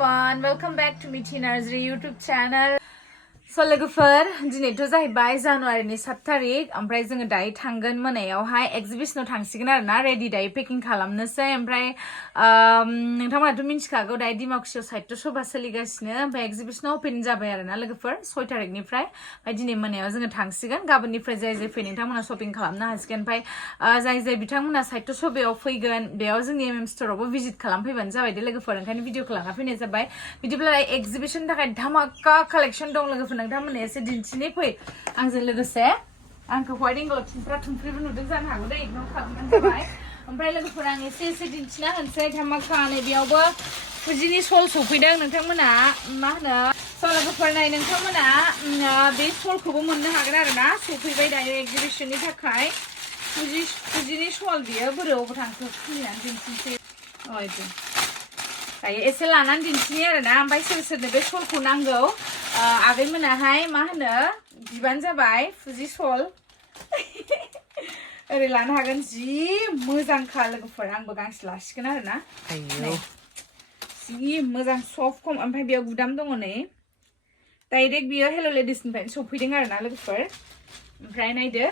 everyone, welcome back to Mithi Narzary YouTube channel. So लोगोफोर दिनैथ' जाहैबाय जानुवारिनि 7 तारिख ओमफ्राय जोङो दायो थांगोन मोनायावहाय एक्जिबिशनाव थांसिगोन आरोना रेडि दायो पेकिं खालामनोसै ओमफ्राय नोंथांमोनाथ' मिन्थिखागौ दायो दिमाकुसि साहित्य सभा सोलिगासिनो ओमफ्राय एक्जिबिशनाव ओपेनिं जाबाय आरोना लोगोफोर 6 तारिखनिफ्राय ओमफ्राय दिनै मोनायाव जोङो थांसिगोन गाबोननिफ्राय जाय जाय फैयो नोंथांमोना शपिं खालामनो हासिगोन ओमफ्राय जाय जाय बिथांमोना साहित्य सभायाव फैगोन बेयाव जोंनि एमएम स्ट'रावबो भिजिट खालामफैबानो जाबाय दे लोगोफोर ओंखायनो भिडिअखौ लाना फैनाय जाबाय बिदिब्ला एक्जिबिशननि थाखाय धामाका कालेक्शन दं लोगोफोर नोंथांमोना एसे दिन्थिनो फै आंजों लोगोसे आंखौ व्हाइट एंगल थिंफ्रा थुंफ्रिबो नुदों जानो हागौ दे इगनर खालामनानै जाबाय ओमफ्राय लोगोफोर आं एसे दिन्थिना होनोसै धामाका नै बेयावबो फुजिनि सल सफैदों नोंथांमोना मा होनो सल लोगोफोर नाय नोंथांमोना बे सलखौबो मोननो हागोन आरोना सफैबाय दायो एक्जिबिशननि थाखाय फुजिनि सल बियो बोरैयावबो थांखो खुलिनानै दिन्थिनोसै दायो एसे लानानै दिन्थिनि आरोना ओमफ्राय सोर सोरनो बे सलखौ नांगौ आगैमोनाहाय मा होनो बिबानो जाबाय फुजि सल ओरै लानो हागोन जि मोजांखा लोगोफोर आंबो गांसे लासिगोन आरोना जि मोजां सफ्ट खम ओमफ्राय बेयाव गुदाम दङ नै डाइरेक्ट बियो हेलो लेडिसनिफ्रायनो सफैदों आरोना लोगोफोर ओमफ्राय नायदो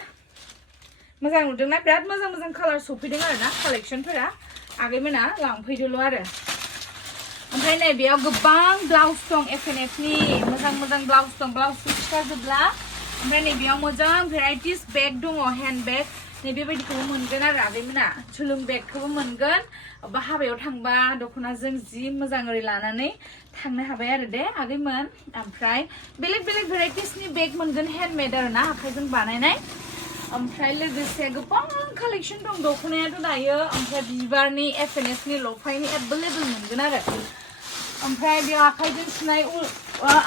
मोजां नुदोंना बिराद मोजां कालार सफैदों आरोना कालेक्शनफोरा आगैमोना लांफैदोल' आरो ओमफ्राय नै बेयाव गोबां ब्लाउज दं एफएनएफ नि मोजां ब्लाउज दं ब्लाउजखौ खिथाजोबला ओमफ्राय नै बेयाव मोजां भेराइटिस बेग दङ हेन्ड बेग नै बेबायदिखौबो मोनगोन आरो आगैमोना थुलुं बेगखौबो मोनगोन बा हाबायाव थांबा दख'नाजों जि मोजां ओरै लानानै थांनो हाबाय आरो दे आगैमोन ओमफ्राय बेलेग भेराइटिसनि बेग मोनगोन हेन्डमेड आरोना आखाइजों बानायनाय ओमफ्राय लोगोसे गोबां कालेक्शन दं दख'नायाथ' दायो ओमफ्राय बिबारनि एफएनएफनि लफायनि एभेलेबल मोनगोन आरो ओमफ्राय बेयाव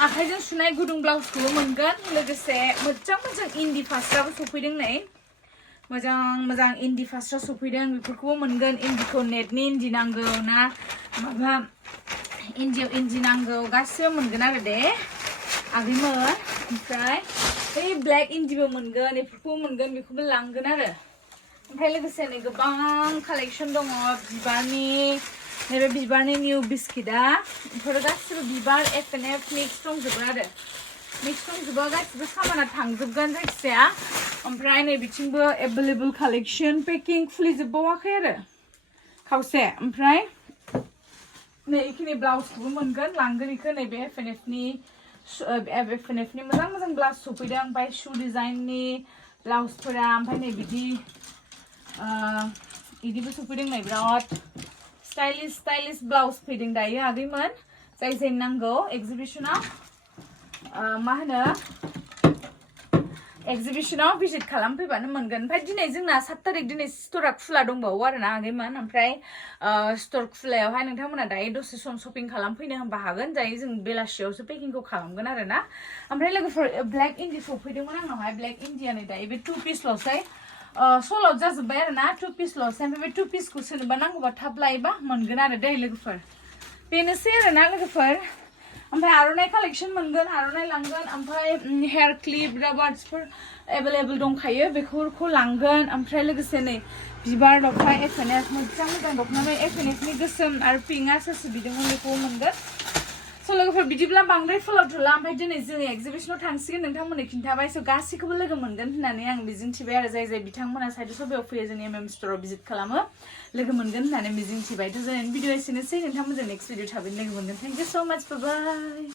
आखाइजों सुनाय गुदुं ब्लाउसखौबो मोनगोन लोगोसे मोजां इन्दि फास्राबो सफैदों नै मोजां इन्दि फास्रा सफैदों बेफोरखौबो मोनगोन इन्दिखौ नेटनि इन्दि नांगौ ना माबा इन्दियाव इन्दि नांगौ गासिबो मोनगोन आरो दे आगैमोन ओमफ्राय बै ब्लेक इन्दिबो मोनगोन बेफोरखौबो मोनगोन बेखौबो लांगोन आरो ओमफ्राय लोगोसे नै गोबां कालेक्शन दङ बिबारनि नैबे बिबारनि निउ बिस्किटआ बेफोरो गासिबो बिबार एफएनएफ मिक्स दंजोबो आरो मिक्स दंजोबो गासिबो सामाना थांजोबगोन जायखिजाया ओमफ्राय नै बिथिंबो एभेलेबल कालेक्शन पेकिं खुलिजोबबावाखै आरो खावसे ओमफ्राय नै इखिनि ब्लाउसखौबो मोनगोन लांगोन इखौ नैबे एफएनएफनि मोजां ब्लाउस सफैदों ओमफ्राय शु डिजाइननि ब्लाउसफोरा ओमफ्राय नै बिदिबो सफैदों नै बिराद स्टाइलिश ब्लाउस फैदों दायो आगैमोन जाय नांगौ एक्जिबिशनाव मा होनो एक्जिबिशनाव भिजिट खालामफैबानो मोनगोन ओमफ्राय दिनै जोंना 7 तारिख दिनै स्ट'रा खुला दंबावो आरोना आगैमोन ओमफ्राय स्ट'र खुलायावहाय नोंथांमोना दायो दसे सम शपिं खालामफैनो होनबा हागोन दायो जों बेलासियावसो पेकिंखौ खालामगोन आरोना ओमफ्राय लोगोफोर ब्लेक इन्दि सफैदोंमोन आंनावहाय ब्लेक इन्दियानो दायो बे 2 पिसल'सै सोल आउट जाजोब्बाय आरोना 2 पिसल'सै ओमफ्राय बे 2 पिसखौ सोरनोबा नांगौबा थाब लायोबा मोनगोन आरो दे लोगोफोर बेनोसै आरोना लोगोफोर ओमफ्राय आर'नाइ कालेक्शन मोनगोन आर'नाइ लांगोन ओमफ्राय हेयार क्लिप राबार्सफोर एभेलेबल दंखायो बेफोरखौ लांगोन ओमफ्राय लोगोसे नै बिबार दख'ना एफएनएफ मोजां दख'ना बे एफएनएफनि गोसोम आरो पिंकआ सोर बिदोंमोन बेखौबो मोनगोन स' लोगोफोर बिदिब्ला बांद्राय फोलावथ'ला ओमफ्राय दिनै जोङो एक्जिबिशनाव थांसिगोन नोंथांमोननो खिन्थाबाय स' गासैखौबो लोगो मोनगोन होननानै आं मिजिंथिबाय आरो जाय बिथांमोना साहित्य सभायाव फैयो जोंनि एमएम स्ट'राव भिजिट खालामो लोगो मोनगोन होननानै मिजिंथिबाय थ' जोंनि भिडिअ एसेनोसै नोंथांमोनजों नेक्स्ट भिडिअ थाबैनो लोगो मोनगोन थेंक इउ स' माच बाय